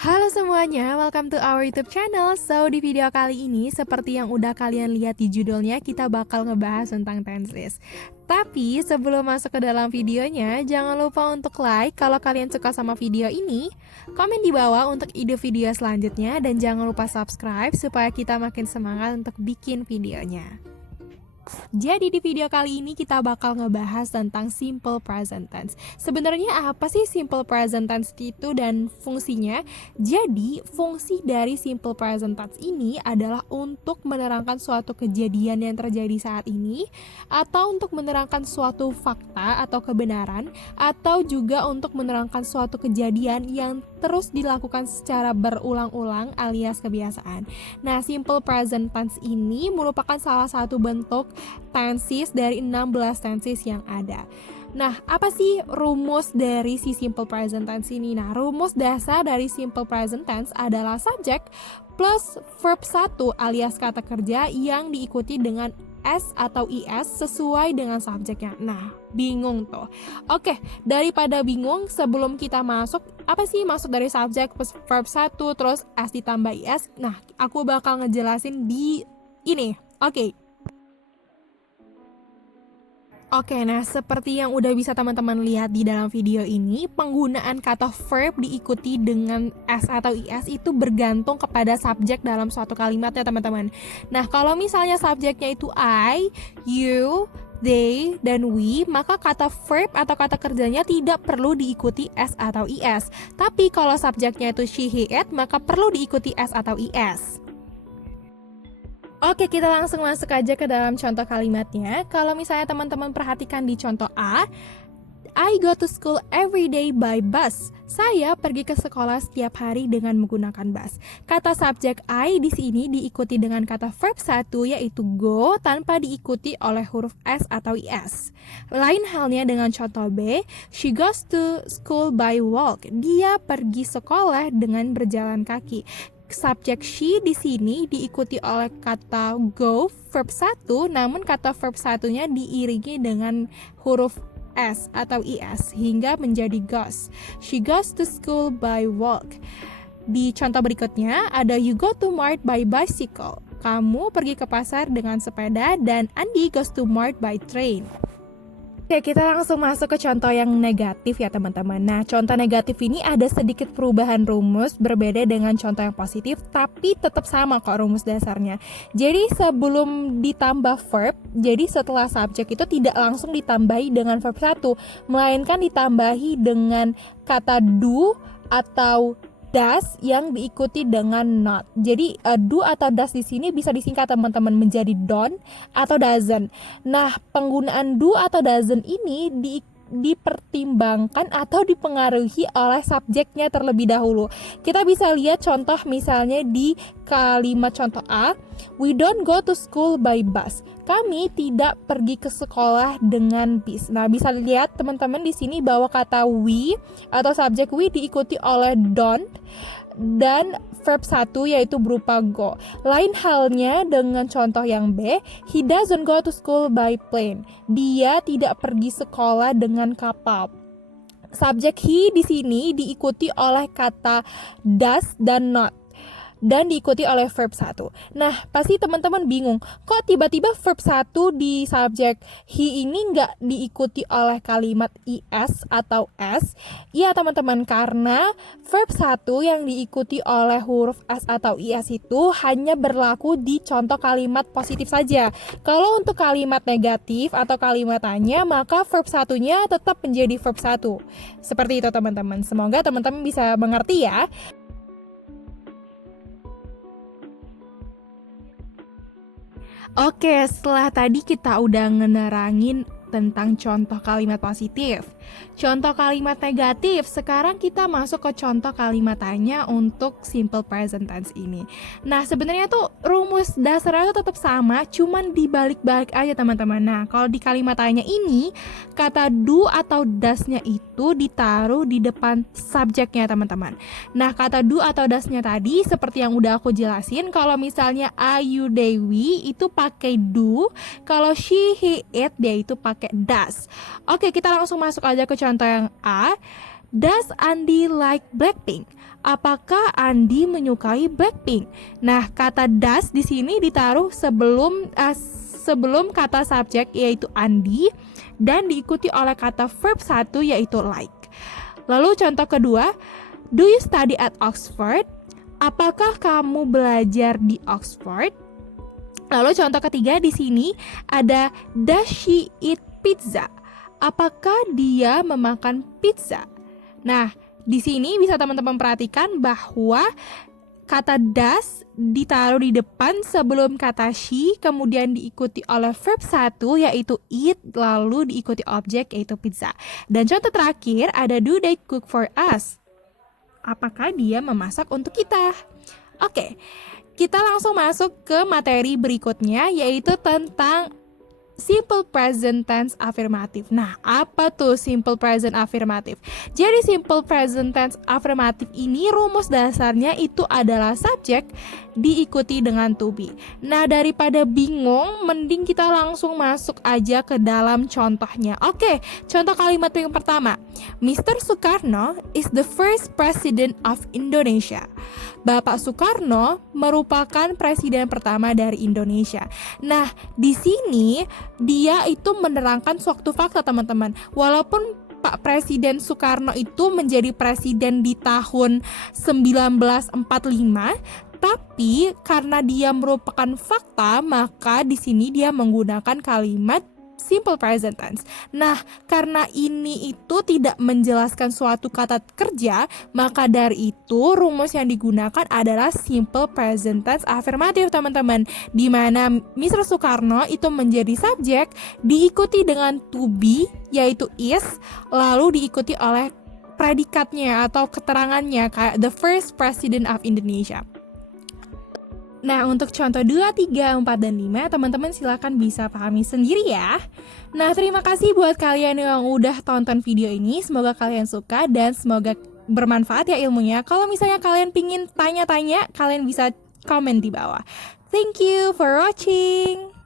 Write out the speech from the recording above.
Halo semuanya, welcome to our YouTube channel. So, di video kali ini, seperti yang udah kalian lihat di judulnya, kita bakal ngebahas tentang tenses. Tapi, sebelum masuk ke dalam videonya, jangan lupa untuk like kalau kalian suka sama video ini, komen di bawah untuk ide video selanjutnya, dan jangan lupa subscribe supaya kita makin semangat untuk bikin videonya. Jadi di video kali ini kita bakal ngebahas tentang simple present tense. Sebenarnya apa sih simple present tense itu dan fungsinya? Jadi fungsi dari simple present tense ini adalah untuk menerangkan suatu kejadian yang terjadi saat ini, atau untuk menerangkan suatu fakta atau kebenaran, atau juga untuk menerangkan suatu kejadian yang terus dilakukan secara berulang-ulang alias kebiasaan. Nah, simple present tense ini merupakan salah satu bentuk tenses dari 16 tenses yang ada. Nah, apa sih rumus dari si simple present tense ini? Nah, rumus dasar dari simple present tense adalah subject plus verb 1 alias kata kerja yang diikuti dengan S atau IS sesuai dengan subjeknya. Nah, bingung tuh. Oke, daripada bingung, sebelum kita masuk, apa sih maksud dari subject plus verb 1 terus S ditambah IS? Nah, aku bakal ngejelasin di ini. Oke, nah seperti yang udah bisa teman-teman lihat di dalam video ini, penggunaan kata verb diikuti dengan S atau IS itu bergantung kepada subjek dalam suatu kalimat ya teman-teman. Nah, kalau misalnya subjeknya itu I, you, they, dan we, maka kata verb atau kata kerjanya tidak perlu diikuti S atau IS. Tapi kalau subjeknya itu she, he, it, maka perlu diikuti S atau IS. Oke, kita langsung masuk aja ke dalam contoh kalimatnya. Kalau misalnya teman-teman perhatikan di contoh A, I go to school every day by bus. Saya pergi ke sekolah setiap hari dengan menggunakan bus. Kata subjek I di sini diikuti dengan kata verb 1 yaitu go tanpa diikuti oleh huruf S atau IS. Lain halnya dengan contoh B, she goes to school by walk. Dia pergi sekolah dengan berjalan kaki. Subjek she di sini diikuti oleh kata go verb 1, namun kata verb satunya diiringi dengan huruf S atau IS hingga menjadi goes. She goes to school by walk. Di contoh berikutnya ada you go to mart by bicycle. Kamu pergi ke pasar dengan sepeda, dan Andy goes to mart by train. Oke, kita langsung masuk ke contoh yang negatif ya teman-teman. Nah, contoh negatif ini ada sedikit perubahan rumus berbeda dengan contoh yang positif, tapi tetap sama kok rumus dasarnya. Jadi sebelum ditambah verb, jadi setelah subjek itu tidak langsung ditambahi dengan verb 1, melainkan ditambahi dengan kata do atau does yang diikuti dengan not. Jadi do atau does di sini bisa disingkat teman-teman menjadi don't atau doesn't. Nah, penggunaan do atau doesn't ini dipertimbangkan atau dipengaruhi oleh subjeknya terlebih dahulu. Kita bisa lihat contoh misalnya di kalimat contoh A, we don't go to school by bus. Kami tidak pergi ke sekolah dengan bis. Nah, bisa lihat teman-teman di sini bahwa kata we atau subjek we diikuti oleh don't dan verb 1 yaitu berupa go. Lain halnya dengan contoh yang B, he doesn't go to school by plane. Dia tidak pergi sekolah dengan kapal. Subjek he di sini diikuti oleh kata does dan not, dan diikuti oleh verb 1. Nah, pasti teman-teman bingung, kok tiba-tiba verb 1 di subjek he ini nggak diikuti oleh kalimat IS atau S? Iya teman-teman, karena verb 1 yang diikuti oleh huruf S atau IS itu hanya berlaku di contoh kalimat positif saja. Kalau untuk kalimat negatif atau kalimat tanya, maka verb 1-nya tetap menjadi verb 1. Seperti itu teman-teman. Semoga teman-teman bisa mengerti ya. Oke, setelah tadi kita udah ngenerangin tentang contoh kalimat positif, contoh kalimat negatif, sekarang kita masuk ke contoh kalimat tanya untuk simple present tense ini. Nah, sebenarnya tuh rumus dasarnya tuh tetap sama, cuman dibalik-balik aja teman-teman. Nah, kalau di kalimat tanya ini, kata do atau does-nya itu ditaruh di depan subjeknya teman-teman. Nah, kata do atau does-nya tadi seperti yang udah aku jelasin, kalau misalnya I, you, they, we itu pakai do, kalau she, he, it dia itu pakai does. Oke, kita langsung masuk aja ke contoh yang A. Does Andi like Blackpink? Apakah Andi menyukai Blackpink? Nah, kata does di sini ditaruh sebelum kata subjek yaitu Andi dan diikuti oleh kata verb 1 yaitu like. Lalu contoh kedua, do you study at Oxford? Apakah kamu belajar di Oxford? Lalu contoh ketiga di sini ada does she eat pizza? Apakah dia memakan pizza? Nah, di sini bisa teman-teman perhatikan bahwa kata does ditaruh di depan sebelum kata she, kemudian diikuti oleh verb 1 yaitu eat, lalu diikuti objek yaitu pizza. Dan contoh terakhir ada do they cook for us? Apakah dia memasak untuk kita? Oke, kita langsung masuk ke materi berikutnya yaitu tentang simple present tense afirmatif. Nah, apa tuh simple present afirmatif? Jadi simple present tense afirmatif ini rumus dasarnya itu adalah subjek diikuti dengan to be. Nah, daripada bingung, mending kita langsung masuk aja ke dalam contohnya. Oke, contoh kalimat yang pertama. Mr. Soekarno is the first president of Indonesia. Bapak Soekarno merupakan presiden pertama dari Indonesia. Nah, di sini dia itu menerangkan suatu fakta, teman-teman. Walaupun Pak Presiden Soekarno itu menjadi presiden di tahun 1945, tapi karena dia merupakan fakta, maka di sini dia menggunakan kalimat simple present tense. Nah, karena ini itu tidak menjelaskan suatu kata kerja, maka dari itu rumus yang digunakan adalah simple present tense afirmatif, teman-teman. Di mana Mr. Soekarno itu menjadi subjek, diikuti dengan to be yaitu is, lalu diikuti oleh predikatnya atau keterangannya kayak the first president of Indonesia. Nah, untuk contoh 2, 3, 4, dan 5, teman-teman silakan bisa pahami sendiri ya. Nah, terima kasih buat kalian yang udah tonton video ini. Semoga kalian suka dan semoga bermanfaat ya ilmunya. Kalau misalnya kalian pingin tanya-tanya, kalian bisa komen di bawah. Thank you for watching.